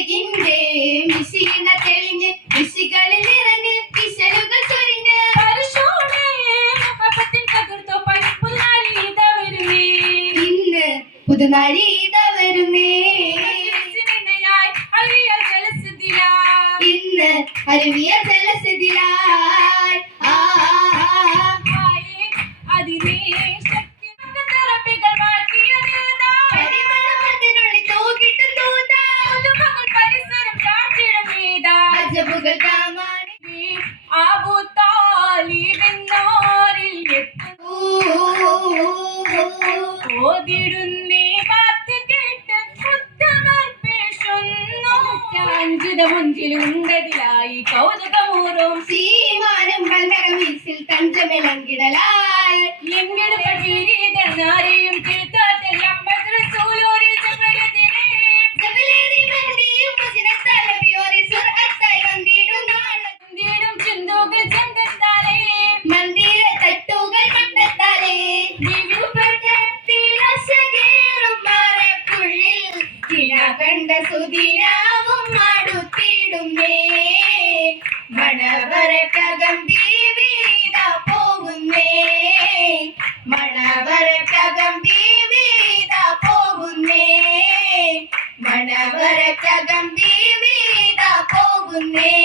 അഴകിന്റെ മിശിക തെളിഞ്ഞ് മിശികളിൽ നിറഞ്ഞ് കിശലുകൾ ചൊരിഞ്ഞ് ഇന്ന് പുതുനാരി ഇതാ വരുന്നേ ഇന്ന് അരുവിയ ജലസ്ഥിതിലായി മുഞ്ചിലുണ്ടതിലായി കൗതുകമൂറും സീമാനം വല്ലകമീസിൽ തഞ്ചമിളങ്കിടലായി ലിംഗിടുപീരീതനാരെയും തിരുത്താത്തെല്ലാം ബദ്രസൂലോരിൽ ജബലതിനെ ജബലേറി മന്ദിയും മുജിനത്തലബിയോരി സുർഅത്തായി വന്ദിടും ചിന്തോകൾ ചന്തത്താലേ മന്ദിര തട്ടുകൾ മട്ടത്താലേ ദിവ്യപ്രകൃതിലശകേറും മരക്കുള്ളിൽ കിഴ കണ്ട സുദിനാവും അടുത്തിടുന്നേ മണവരക്കകം ദീവീത പോകുന്നേ മണവരക്കകം ദീവീത പോകുന്നേ മണവരക്കകം ദീവീത പോകുന്നേ